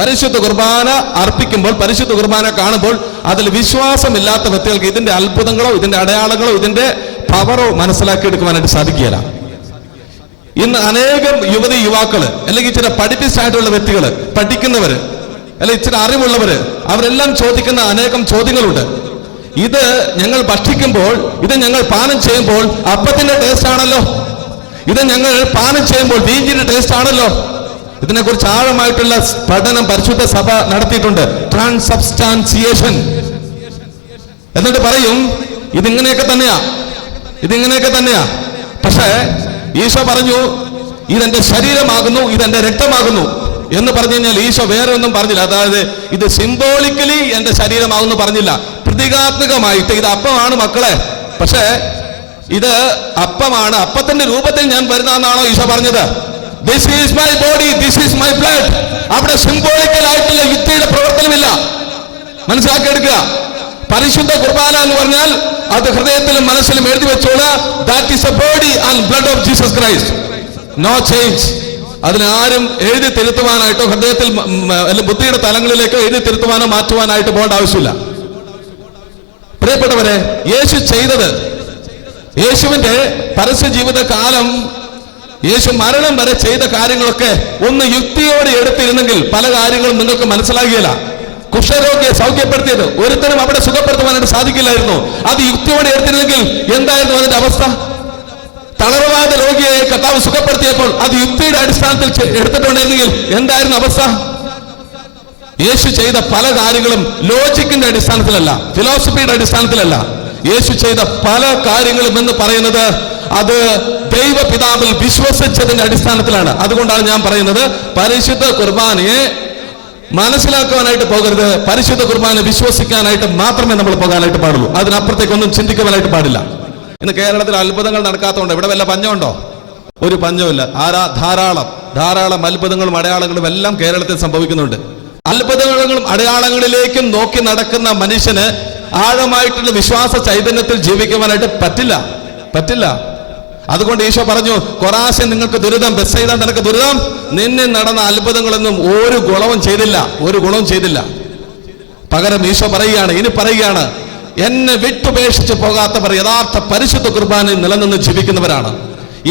പരിശുദ്ധ കുർബാന അർപ്പിക്കുമ്പോൾ പരിശുദ്ധ കുർബാന കാണുമ്പോൾ അതിൽ വിശ്വാസമില്ലാത്ത വ്യക്തികൾക്ക് ഇതിന്റെ അത്ഭുതങ്ങളോ ഇതിന്റെ അടയാളങ്ങളോ ഇതിന്റെ പവറോ മനസ്സിലാക്കിയെടുക്കുവാനായിട്ട് സാധിക്കുകയില്ല. ഇന്ന് അനേകം യുവതി യുവാക്കൾ അല്ലെങ്കിൽ ചില പഠിപ്പിച്ചായിട്ടുള്ള വ്യക്തികൾ പഠിക്കുന്നവര് അല്ലെങ്കിൽ ചില അറിവുള്ളവര് അവരെല്ലാം ചോദിക്കുന്ന അനേകം ചോദ്യങ്ങളുണ്ട്. ഇത് ഞങ്ങൾ ഭക്ഷിക്കുമ്പോൾ ഇത് ഞങ്ങൾ പാനം ചെയ്യുമ്പോൾ അപ്പത്തിന്റെ ടേസ്റ്റ് ആണല്ലോ. ഇത് ഞങ്ങൾ പാനം ചെയ്യുമ്പോൾ വീഞ്ഞിന്റെ ടേസ്റ്റ് ആണല്ലോ. ഇതിനെക്കുറിച്ച് ആഴമായിട്ടുള്ള പഠനം പരിശുദ്ധ സഭ നടത്തിയിട്ടുണ്ട്. ട്രാൻസബ്സ്റ്റാൻസിയേഷൻ എന്നിട്ട് പറയും ഇതിങ്ങനെയൊക്കെ തന്നെയാ. ഇതിങ്ങനെയൊക്കെ തന്നെയാ. പക്ഷേ ഈശോ പറഞ്ഞു ഇതെന്റെ ശരീരമാകുന്നു ഇതെന്റെ രക്തമാകുന്നു. എന്ന് പറഞ്ഞു കഴിഞ്ഞാൽ ഈശോ വേറെ ഒന്നും പറഞ്ഞില്ല. അതായത് ഇത് സിംബോളിക്കലി എന്റെ ശരീരമാകുന്നു പറഞ്ഞില്ല. പ്രതീകാത്മകമായിട്ട് ഇത് അപ്പമാണ് മക്കളെ. പക്ഷേ ഇത് അപ്പമാണ്. അപ്പത്തിന്റെ രൂപത്തിൽ ഞാൻ വരുന്നതെന്നാണോ ഈശോ പറഞ്ഞത്? This is my body this is my blood അവിടെ സിംബോളിക്കൽ ആയിട്ടുള്ള യുക്തിയുടെ പ്രവർത്തനമില്ല. മനസ്സിലാക്കിയെടുക്കുക. പരിശുദ്ധ കുർബാന എന്ന് പറഞ്ഞാൽ അത് ഹൃദയത്തിലും മനസ്സിലും എഴുതി വെച്ചോള. That is a body and blood of Jesus Christ no change അതിന് ആരും എഴുതി തിരുത്തുവാനായിട്ടോ ഹൃദയത്തിൽ ബുദ്ധിയുടെ തലങ്ങളിലേക്കോ എഴുതി തിരുത്തുവാനോ മാറ്റുവാനായിട്ട് പോകേണ്ട ആവശ്യമില്ല. പ്രിയപ്പെട്ടവരെ യേശു ചെയ്തത് യേശുവിന്റെ പരസ്യ ജീവിത കാലം യേശു മരണം വരെ ചെയ്ത കാര്യങ്ങളൊക്കെ ഒന്ന് യുക്തിയോടെ എടുത്തിരുന്നെങ്കിൽ പല കാര്യങ്ങളും നിങ്ങൾക്ക് മനസ്സിലാകില്ല കുഷ്ഠരോഗിയെ സൗഖ്യപ്പെടുത്തിയത് ഒരുത്തരും അവിടെ സുഖപ്പെടുത്തുവാനായിട്ട് സാധിക്കില്ലായിരുന്നു. അത് യുക്തിയോടെ എടുത്തിരുന്നെങ്കിൽ എന്തായിരുന്നു അതിന്റെ അവസ്ഥ? തളർവാദ രോഗിയെ കർത്താവ് സുഖപ്പെടുത്തിയപ്പോൾ അത് യുക്തിയുടെ അടിസ്ഥാനത്തിൽ എടുത്തിട്ടുണ്ടെങ്കിൽ എന്തായിരുന്നു അവസ്ഥ? യേശു ചെയ്ത പല കാര്യങ്ങളും ലോജിക്കിന്റെ അടിസ്ഥാനത്തിലല്ല ഫിലോസഫിയുടെ അടിസ്ഥാനത്തിലല്ല. യേശു ചെയ്ത പല കാര്യങ്ങളും എന്ന് പറയുന്നത് അത് ദൈവപിതാവിൽ വിശ്വസിച്ചതിന്റെ അടിസ്ഥാനത്തിലാണ്. അതുകൊണ്ടാണ് ഞാൻ പറയുന്നത് പരിശുദ്ധ കുർബാനയെ മനസ്സിലാക്കുവാനായിട്ട് പോകരുത്. പരിശുദ്ധ കുർബാന വിശ്വസിക്കാനായിട്ട് മാത്രമേ നമ്മൾ പോകാനായിട്ട് പാടുള്ളൂ. അതിനപ്പുറത്തേക്കൊന്നും ചിന്തിക്കുവാനായിട്ട് പാടില്ല. ഇന്ന് കേരളത്തിൽ അത്ഭുതങ്ങൾ നടക്കാത്തതുകൊണ്ട് ഇവിടെ വല്ല പഞ്ഞമുണ്ടോ? ഒരു പഞ്ഞമില്ല ആരാ? ധാരാളം. ധാരാളം അത്ഭുതങ്ങളും അടയാളങ്ങളും എല്ലാം കേരളത്തിൽ സംഭവിക്കുന്നുണ്ട്. അത്ഭുതങ്ങളും അടയാളങ്ങളിലേക്കും നോക്കി നടക്കുന്ന മനുഷ്യന് ആഴമായിട്ടുള്ള വിശ്വാസ ചൈതന്യത്തിൽ ജീവിക്കുവാനായിട്ട് പറ്റില്ല. പറ്റില്ല. അതുകൊണ്ട് ഈശോ പറഞ്ഞു കൊറാശ നിങ്ങൾക്ക് ദുരിതം ബെസ്സൈത നിനക്ക് ദുരിതം. നിന്നെ നടന്ന അത്ഭുതങ്ങളൊന്നും ഒരു ഗുണവും ചെയ്തില്ല ഒരു ഗുണവും ചെയ്തില്ല. പകരം ഈശോ പറയുകയാണ് ഇനി പറയുകയാണ് എന്നെ വിട്ടുപേക്ഷിച്ച് പോകാത്തവർ യഥാർത്ഥ പരിശുദ്ധ കുർബാനയിൽ നിലനിന്ന് ജീവിക്കുന്നവരാണ്.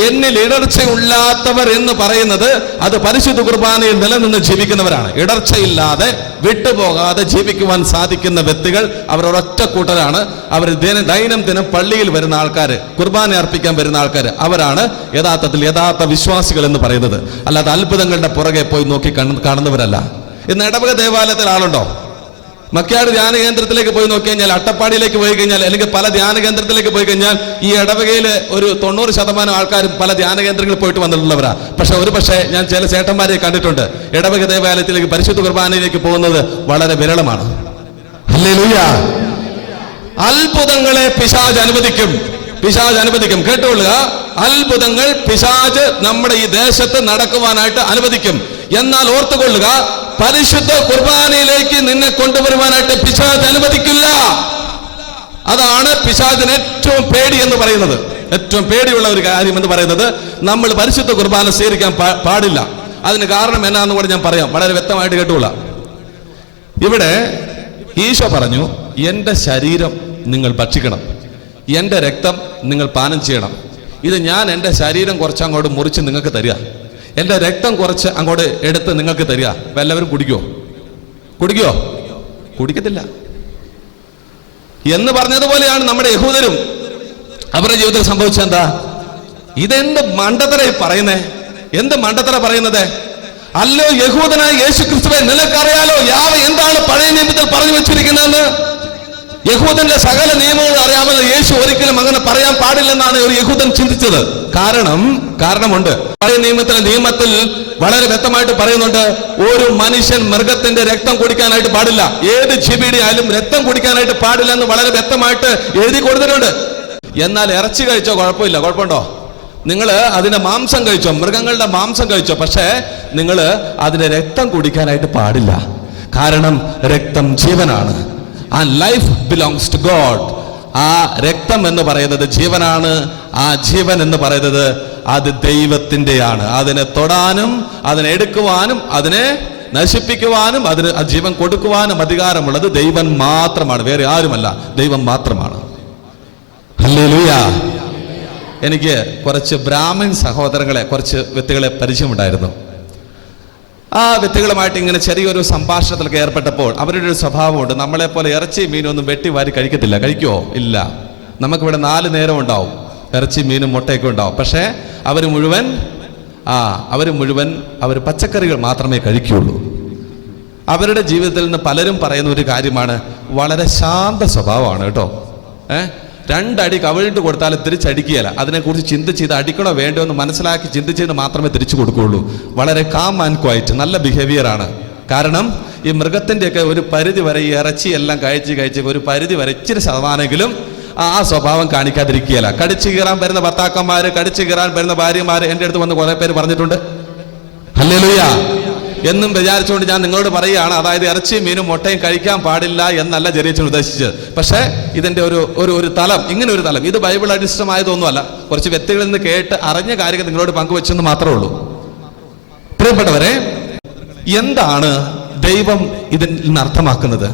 എന്നിൽ ഇടർച്ചയില്ലാത്തവർ എന്ന് പറയുന്നത് അത് പരിശുദ്ധ കുർബാനയിൽ നിലനിന്ന് ജീവിക്കുന്നവരാണ്. ഇടർച്ചയില്ലാതെ വിട്ടുപോകാതെ ജീവിക്കുവാൻ സാധിക്കുന്ന വ്യക്തികൾ അവർ ഒരൊറ്റ കൂട്ടരാണ്. അവർ ദിന ദൈനംദിനം പള്ളിയിൽ വരുന്ന ആൾക്കാർ കുർബാന അർപ്പിക്കാൻ വരുന്ന ആൾക്കാർ അവരാണ് യഥാർത്ഥത്തിൽ യഥാർത്ഥ വിശ്വാസികൾ എന്ന് പറയുന്നത്. അല്ലാതെ അത്ഭുതങ്ങളുടെ പുറകെ പോയി നോക്കി കാണുന്നവരല്ല. ഇന്ന് ഇടവക ദേവാലയത്തിൽ ആളുണ്ടോ? മക്കാട് ധ്യാന കേന്ദ്രത്തിലേക്ക് പോയി നോക്കി കഴിഞ്ഞാൽ അട്ടപ്പാടിയിലേക്ക് പോയി കഴിഞ്ഞാൽ അല്ലെങ്കിൽ പല ധ്യാന കേന്ദ്രത്തിലേക്ക് പോയി കഴിഞ്ഞാൽ ഈ ഇടവകയിൽ ഒരു തൊണ്ണൂറ് ശതമാനം ആൾക്കാരും പല ധ്യാന കേന്ദ്രങ്ങളിൽ പോയിട്ട് വന്നിട്ടുള്ളവരാ. പക്ഷെ ഒരു പക്ഷേ ഞാൻ ചില ചേട്ടന്മാരെ കണ്ടിട്ടുണ്ട്. ഇടവക ദേവാലയത്തിലേക്ക് പരിശുദ്ധ കുർബാനയിലേക്ക് പോകുന്നത് വളരെ വിരളമാണ്. അത്ഭുതങ്ങളെ പിശാജ് അനുവദിക്കും. പിശാജ് അനുവദിക്കും. കേട്ടുകൊള്ളുക. അത്ഭുതങ്ങൾ പിശാജ് നമ്മുടെ ഈ ദേശത്ത് നടക്കുവാനായിട്ട് അനുവദിക്കും. എന്നാൽ ഓർത്തുകൊള്ളുക പരിശുദ്ധ കുർബാനയിലേക്ക് നിന്നെ കൊണ്ടുവരുവാനായിട്ട് പിശാജ് അനുവദിക്കില്ല. അതാണ് പിശാജിന് ഏറ്റവും പേടി എന്ന് പറയുന്നത്. ഏറ്റവും പേടിയുള്ള ഒരു കാര്യം എന്ന് പറയുന്നത് നമ്മൾ പരിശുദ്ധ കുർബാന സ്വീകരിക്കാൻ പാടില്ല. അതിന് കാരണം എന്നാന്ന് കൂടെ ഞാൻ പറയാം. വളരെ വ്യക്തമായിട്ട് കേട്ടുള്ള ഇവിടെ ഈശോ പറഞ്ഞു എന്റെ ശരീരം നിങ്ങൾ ഭക്ഷിക്കണം. എന്റെ രക്തം നിങ്ങൾ പാനം ചെയ്യണം. ഇത് ഞാൻ എന്റെ ശരീരം കുറച്ചങ്ങോട്ട് മുറിച്ച് നിങ്ങൾക്ക് തരിക. എന്റെ രക്തം കുറച്ച് അങ്ങോട്ട് എടുത്ത് നിങ്ങൾക്ക് തരിക. എല്ലാവരും കുടിക്കോ? കുടിക്കോ? കുടിക്കത്തില്ല. എന്ന് പറഞ്ഞതുപോലെയാണ് നമ്മുടെ യഹൂദരും. അവരുടെ ജീവിതത്തിൽ സംഭവിച്ച എന്താ? ഇതെന്ത് മണ്ടത്തര പറയുന്നേ? എന്ത് മണ്ടത്തര പറയുന്നത്? അല്ലോ യഹൂദനായ യേശു ക്രിസ്തുവെ നിനക്കറിയാലോ യാവ എന്താണ് പഴയ നിയമത്തിൽ പറഞ്ഞു വെച്ചിരിക്കുന്നതെന്ന്? യഹൂദന്റെ സകല നിയമങ്ങളും അറിയാമെന്ന് യേശു ഒരിക്കലും അങ്ങനെ പറയാൻ പാടില്ലെന്നാണ് ഒരു യഹൂദൻ ചിന്തിച്ചത്. കാരണം കാരണമുണ്ട്. പഴയ നിയമത്തിലെ നിയമത്തിൽ വളരെ വ്യക്തമായിട്ട് പറയുന്നുണ്ട് ഒരു മനുഷ്യൻ മൃഗത്തിന്റെ രക്തം കുടിക്കാനായിട്ട് പാടില്ല. ഏത് ജീവിയുടെ ആയാലും രക്തം കുടിക്കാനായിട്ട് പാടില്ല എന്ന് വളരെ വ്യക്തമായിട്ട് എഴുതി കൊടുത്തിട്ടുണ്ട്. എന്നാൽ ഇറച്ചി കഴിച്ചോ? കുഴപ്പമില്ല. കുഴപ്പമുണ്ടോ? നിങ്ങൾ അതിന്റെ മാംസം കഴിച്ചോ? മൃഗങ്ങളുടെ മാംസം കഴിച്ചോ? പക്ഷേ നിങ്ങൾ അതിന്റെ രക്തം കുടിക്കാനായിട്ട് പാടില്ല. കാരണം രക്തം ജീവനാണ്. And life belongs to God ആ രക്തം എന്ന് പറയുന്നത് ജീവനാണ്. ആ ജീവൻ എന്ന് പറയുന്നത് അത് ദൈവത്തിന്റെയാണ്. അതിനെ തൊടാനും അതിനെ എടുക്കുവാനും അതിനെ നശിപ്പിക്കുവാനും അതിന് ആ ജീവൻ കൊടുക്കുവാനും അധികാരമുള്ളത് ദൈവം മാത്രമാണ്. വേറെ ആരുമല്ല. ദൈവം മാത്രമാണ്. എനിക്ക് കുറച്ച് ബ്രാഹ്മിൺ സഹോദരങ്ങളെ കുറച്ച് വ്യക്തികളെ പരിചയമുണ്ടായിരുന്നു. ആ വ്യക്തികളുമായിട്ട് ഇങ്ങനെ ചെറിയൊരു സംഭാഷണത്തിലൊക്കെ ഏർപ്പെട്ടപ്പോൾ അവരുടെ ഒരു സ്വഭാവമുണ്ട്. നമ്മളെ പോലെ ഇറച്ചി മീനൊന്നും വെട്ടി വാരി കഴിക്കത്തില്ല. കഴിക്കുമോ ഇല്ല. നമുക്കിവിടെ നാല് നേരം ഉണ്ടാവും. ഇറച്ചി മീനും മുട്ടയൊക്കെ ഉണ്ടാവും. പക്ഷേ അവർ മുഴുവൻ ആ അവർ മുഴുവൻ അവർ പച്ചക്കറികൾ മാത്രമേ കഴിക്കുകയുള്ളൂ. അവരുടെ ജീവിതത്തിൽ നിന്ന് പലരും പറയുന്ന ഒരു കാര്യമാണ് വളരെ ശാന്ത സ്വഭാവമാണ് കേട്ടോ. ഏ? രണ്ടടി കവിഴിട്ട് കൊടുത്താൽ തിരിച്ചടിക്കുകയല്ല. അതിനെക്കുറിച്ച് ചിന്തിച്ച് ഇത് അടിക്കണോ വേണ്ടോ എന്ന് മനസ്സിലാക്കി ചിന്തിച്ചത് മാത്രമേ തിരിച്ചു കൊടുക്കുകയുള്ളൂ. വളരെ കാം ആൻഡ് ക്വൈറ്റ് നല്ല ബിഹേവിയർ ആണ്. കാരണം ഈ മൃഗത്തിന്റെയൊക്കെ ഒരു പരിധി വരെ ഈ ഇറച്ചി എല്ലാം കഴിച്ച് കഴിച്ച് ഒരു പരിധി വരെ ഇച്ചിരി ശതമാനമെങ്കിലും ആ സ്വഭാവം കാണിക്കാതിരിക്കുകയല്ല. കടിച്ചു കീറാൻ വരുന്ന ഭർത്താക്കന്മാർ കടിച്ചു കീറാൻ വരുന്ന ഭാര്യമാർ എന്റെ അടുത്ത് വന്ന് കുറേ പേര് പറഞ്ഞിട്ടുണ്ട്. ഹല്ലേലൂയ. എന്നും വിചാരിച്ചുകൊണ്ട് ഞാൻ നിങ്ങളോട് പറയുകയാണ് അതായത് ഇറച്ചിയും മീനും മുട്ടയും കഴിക്കാൻ പാടില്ല എന്നല്ല ജെറിയച്ചൻ ഉദ്ദേശിച്ചത്. പക്ഷേ ഇതിന്റെ ഒരു ഒരു ഒരു തലം ഇങ്ങനെ ഒരു തലം. ഇത് ബൈബിൾ അടിസ്ഥാനമായതൊന്നുമല്ല. കുറച്ച് വ്യക്തികളിൽ നിന്ന് കേട്ട് അറിഞ്ഞ കാര്യങ്ങൾ നിങ്ങളോട് പങ്കുവെച്ചെന്ന് മാത്രമേ ഉള്ളൂ. പ്രിയപ്പെട്ടവരെ എന്താണ് ദൈവം ഇതിൽ നിന്ന് അർത്ഥമാക്കുന്നത്?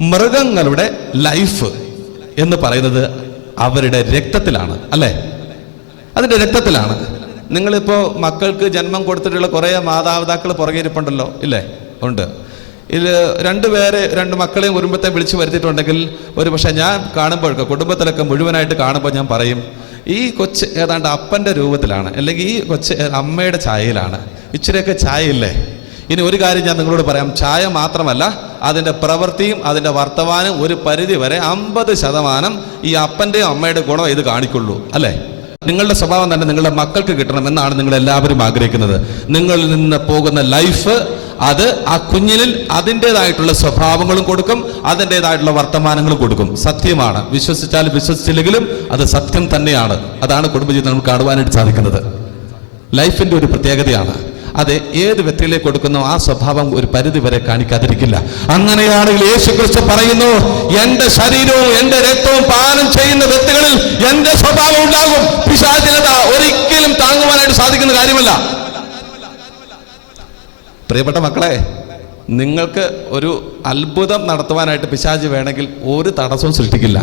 മൃഗങ്ങളുടെ ലൈഫ് എന്ന് പറയുന്നത് അവരുടെ രക്തത്തിലാണ് അല്ലേ? അതിന്റെ രക്തത്തിലാണ്. നിങ്ങളിപ്പോൾ മക്കൾക്ക് ജന്മം കൊടുത്തിട്ടുള്ള കുറേ മാതാപിതാക്കൾ പുറകെ ഇരിപ്പുണ്ടല്ലോ ഇല്ലേ? ഉണ്ട്. ഇത് രണ്ടുപേരെ രണ്ട് മക്കളെയും കുടുംബത്തെ വിളിച്ചു വരുത്തിയിട്ടുണ്ടെങ്കിൽ ഒരു പക്ഷേ ഞാൻ കാണുമ്പോഴൊക്കെ കുടുംബത്തിലൊക്കെ മുഴുവനായിട്ട് കാണുമ്പോൾ ഞാൻ പറയും ഈ കൊച്ച് ഏതാണ്ട് അപ്പന്റെ രൂപത്തിലാണ് അല്ലെങ്കിൽ ഈ കൊച്ച് അമ്മയുടെ ചായയിലാണ് ഇച്ചിരിയൊക്കെ ചായയില്ലേ ഇനി ഒരു കാര്യം ഞാൻ നിങ്ങളോട് പറയാം ചായ മാത്രമല്ല അതിന്റെ പ്രവൃത്തിയും അതിന്റെ വർത്തമാനം ഒരു പരിധി വരെ അമ്പത് ശതമാനം ഈ അപ്പന്റെയും അമ്മയുടെ ഗുണം ഇത് കാണിക്കുള്ളൂ അല്ലേ? നിങ്ങളുടെ സ്വഭാവം തന്നെ നിങ്ങളുടെ മക്കൾക്ക് കിട്ടണമെന്നാണ് നിങ്ങൾ എല്ലാവരും ആഗ്രഹിക്കുന്നത്. നിങ്ങളിൽ നിന്ന് പോകുന്ന ലൈഫ് അത് ആ കുഞ്ഞിനിൽ അതിന്റെതായിട്ടുള്ള സ്വഭാവങ്ങളും കൊടുക്കും അതിന്റെതായിട്ടുള്ള വർത്തമാനങ്ങളും കൊടുക്കും. സത്യമാണ്. വിശ്വസിച്ചാലും വിശ്വസിച്ചില്ലെങ്കിലും അത് സത്യം തന്നെയാണ്. അതാണ് കുടുംബജീവിതം നമുക്ക് കാണുവാനായിട്ട് സാധിക്കുന്നത്. ലൈഫിന്റെ ഒരു പ്രത്യേകതയാണ്. അത് ഏത് വ്യക്തിയിലേക്ക് കൊടുക്കുന്നോ ആ സ്വഭാവം ഒരു പരിധി വരെ കാണിക്കാതിരിക്കില്ല. അങ്ങനെയാണെങ്കിൽ യേശു ക്രിസ്തു പറയുന്നു എന്റെ ശരീരവും എന്റെ രക്തവും പാനം ചെയ്യുന്ന വ്യക്തികളിൽ എന്റെ സ്വഭാവം ഉണ്ടാകും. പിശാചിനത ഒരിക്കലും താങ്ങുവാനായിട്ട് സാധിക്കുന്ന കാര്യമല്ല. പ്രിയപ്പെട്ട മക്കളെ നിങ്ങൾക്ക് ഒരു അത്ഭുതം നടത്തുവാനായിട്ട് പിശാചി വേണമെങ്കിൽ ഒരു തടസ്സവും സൃഷ്ടിക്കില്ല.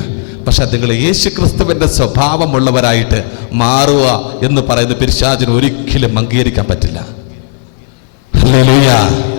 പക്ഷെ നിങ്ങൾ യേശു ക്രിസ്തുവിന്റെ സ്വഭാവമുള്ളവരായിട്ട് മാറുക എന്ന് പറയുന്ന പിശാചിന് ഒരിക്കലും അംഗീകരിക്കാൻ പറ്റില്ല. Hallelujah.